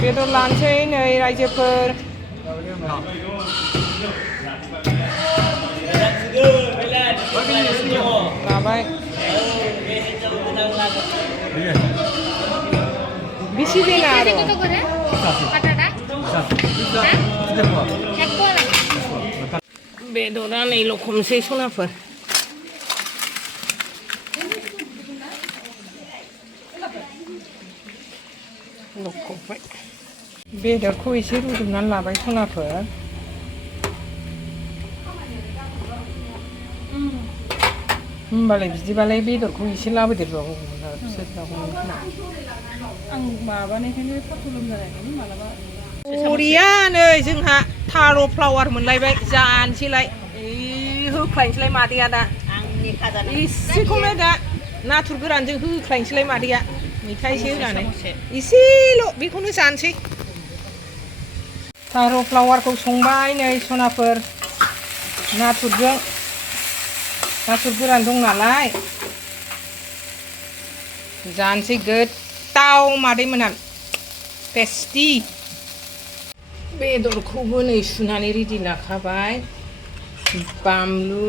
बेदर लानोसै नै रायजोफोर लाबाय बेसे देना आरो बेदरा नै लखमसै सनाफोर लखबबाय बेदरखौ एसे रुदुबनानै लाबाय सनाफोर होमबालाय बिदिबालाय बेदरखौ एसे लाबोदेरबावगौमोन आरो बिसोर जागौमोन खोमा आं माबानायखायनो फट' लोमजानायखायनो मालाबा बरिया नै जोंहा थार' फ्लावार मोनलायबाय जानोसैलाय होख्लायनोसैलाय मादैया दा एसेखौनो दा नाथुर गोरानजों होख्लायनोसैलाय मादैया मैथा एसे होनानै एसेल' बेखौनो जानोसै थार' फ्लावारखौ संबाय नै सनाफोर नाथुरजों नाथुर गोरान दं नालाय जानोसै गोथाव मादैमोनहा टेस्टि बेदरखौबो नै सुनानै रेडि लाखाबाय बानलु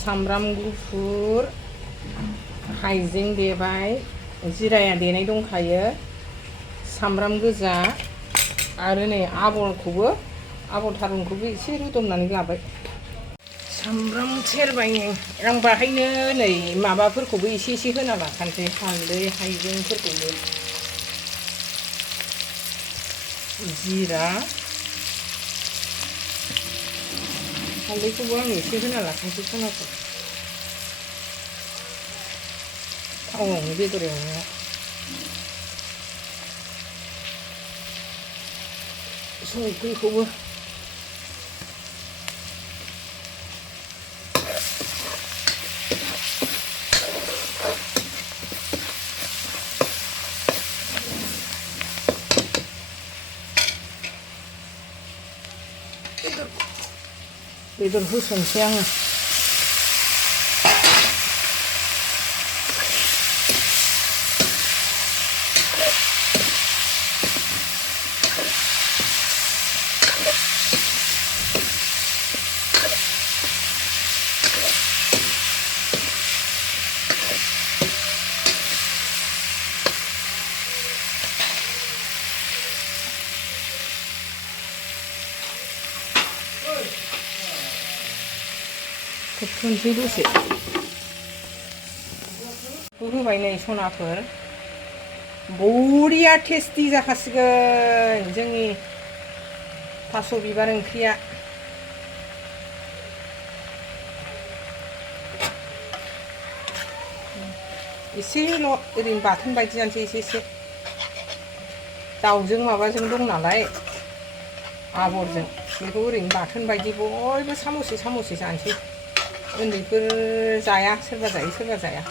सामब्राम गुफुर हाइजें देबाय जिराया देनाय दंखायो सामब्राम गोजा आरो नै आबरखौबो आबर थारुनखौबो एसे रुदबनानै लाबाय सामब्राम सेरबाय आं बाहायनो नै माबाफोरखौबो एसे एसे होना लाखानोसै हालदै हाइजेंफोरखौबो जिरा हालदैखौबो आं एसे होना लाखानोसै सनाखौ थावआवनो बेदर एवनायाव संख्रिखौबो बेदर होसनसै आङो खोबथ'नोसै दसे होबाय नै सनाफोर बरिया टेस्टि जाखासिगोन जोंनि थास' बिबार ओंख्रिया एसेल' ओरैनो बाथोन बायदि जानोसै एसे एसे दाउजों माबाजों दं नालाय आबरजों बेखौ ओरैनो बाथोन बायदि बयबो साम'से साम'से जानोसै उन्दैफोर जाया सोरबा जायो सोरबा जाया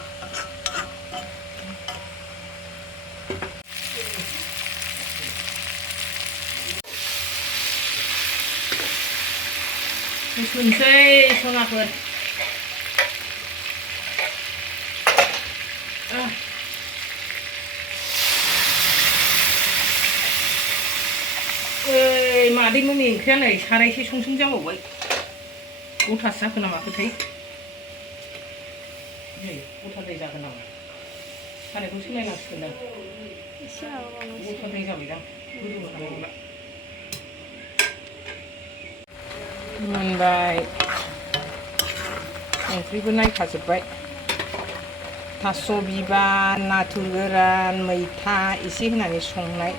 होसनसै सनाफोर मादैमोननि ओंख्रिया नै सारायसे संसं जाबावबाय गथासो जाखो ना माखोथाय गथा दै जागोन नामा सारायखौ सोलायनांसिगोन दां गथा दै जाबायदां गोदौ हानाय नंला मोनबाय ओंख्रिबो नायखाजोब्बाय थास' बिबार नाथुर गोरान मैथा एसे होनानै संनाय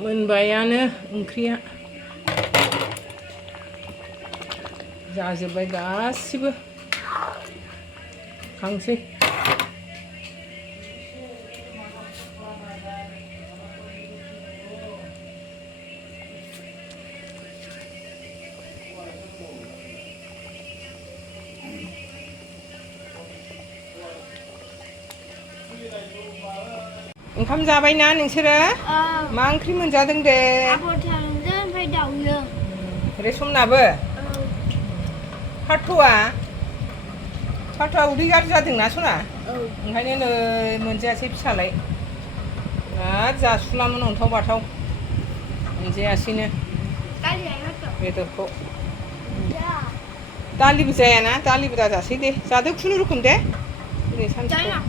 मोनबायानो ओंख्रिया जाजोब्बाय गासिबो खांसै ओंखाम जाबायना नोंसोरो मा ओंख्रि मोनजादों दे आबर थारुनजों ओमफ्राय दाउजों रेसमनाबो फाथ'आ उदै गाज्रि जादोंना सना ओंखायनो नै मोनजायासै फिसालाय बिराद जासुलामोन अन्थाव बाथाव मोनजायासैनो बेदरखौ दालिबो जायाना दालिबो दाजासै दे जादो खुनुरुखुम दे दिनै सानसेखौ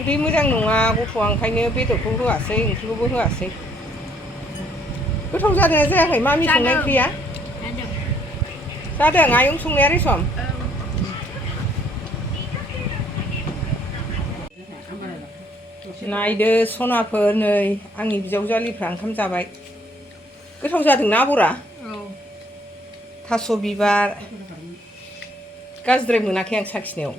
उदै मोजां नङा गथ'आ ओंखायनो बेदरखौ होआसै ओंख्रिखौबो होआसै गोथाव जादोंना जायाखै मामि संनाय ओंख्रिया जादों आयं संनाया रेसम नायदो सनाफोर नै आंनि बिजावजालिफ्रा ओंखाम जाबाय गोथाव जादोंना आबरा थास' बिबार गाज्रिद्राय मोनाखै आं साखिनायाव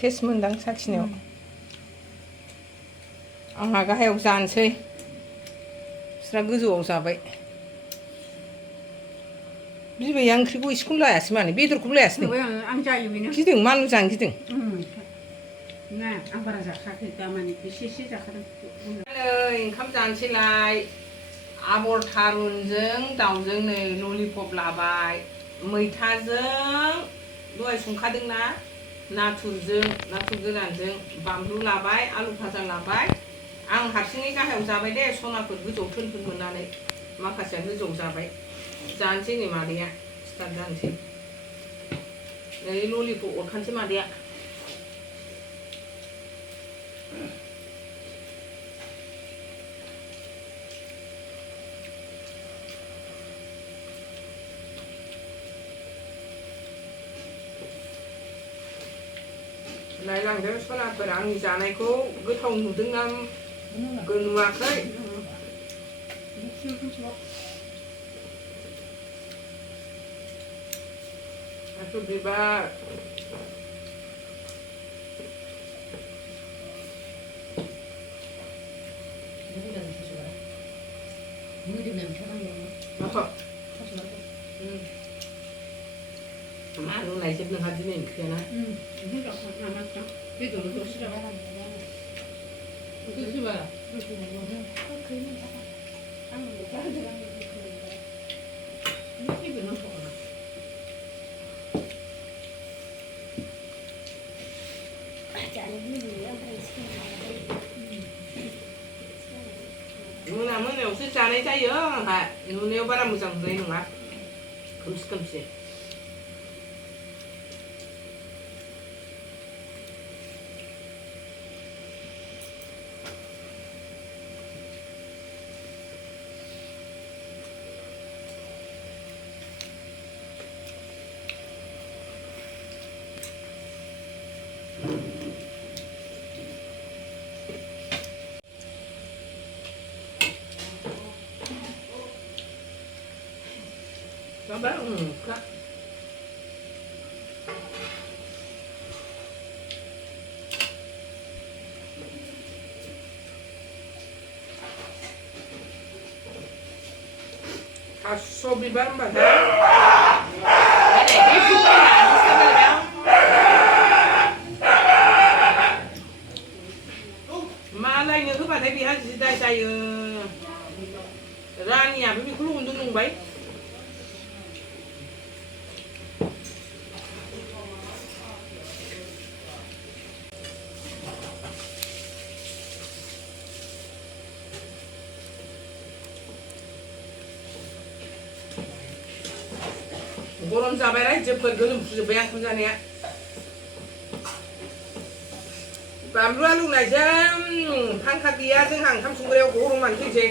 टेस्ट मोनदां साखिनायाव आंहा गाहायाव जानोसै बिस्रा गोजौआव जाबाय बिबैया ओंख्रिखौ एसेखौनो लायासै माने बेदरखौबो लायासै आं जायो बेनो गिदों मानु जानो गिदों ना आं बारा जाखायाखै दामानि एसे जाखादों नै ओंखाम जानोसैलाय आबर थारुनजों दाउजों नै ललिपप लाबाय मैथाजों दहाय संखादोंना नाथुर गोरानजों बानलु लाबाय आलु भाजा लाबाय आं हारसिङै गाहायाव जाबाय दे सनाफोर गोजौआव थोन मोननानै माखासेया गोजौआव जाबाय जानोसै नै मादैया स्टार्ट जानोसै नै ललिपप अरखानोसै मादैया नायलांदों सनाफोर आंनि जानायखौ गोथाव नुदोंना नुवाखै थास' बिबार मा रुनायजोब नोंहा दिनै ओंख्रियाना मोनायावसो जानाय जायो आंहा नुनायाव बारा मोजां नुनाय नङा खोमसि Bác các taso bibar mbak dah. Malai nữa các bạn thấy bị hát gì đây tay ra nhà với bị luôn tung bấy. गरम जाबाय जोबोद गोलोमफ्रुजोब्बाय आं ओंखाम जानाया बानलु आलु नायजों फांखा गैया जोंहा ओंखाम संग्रायाव गरमानो फैसै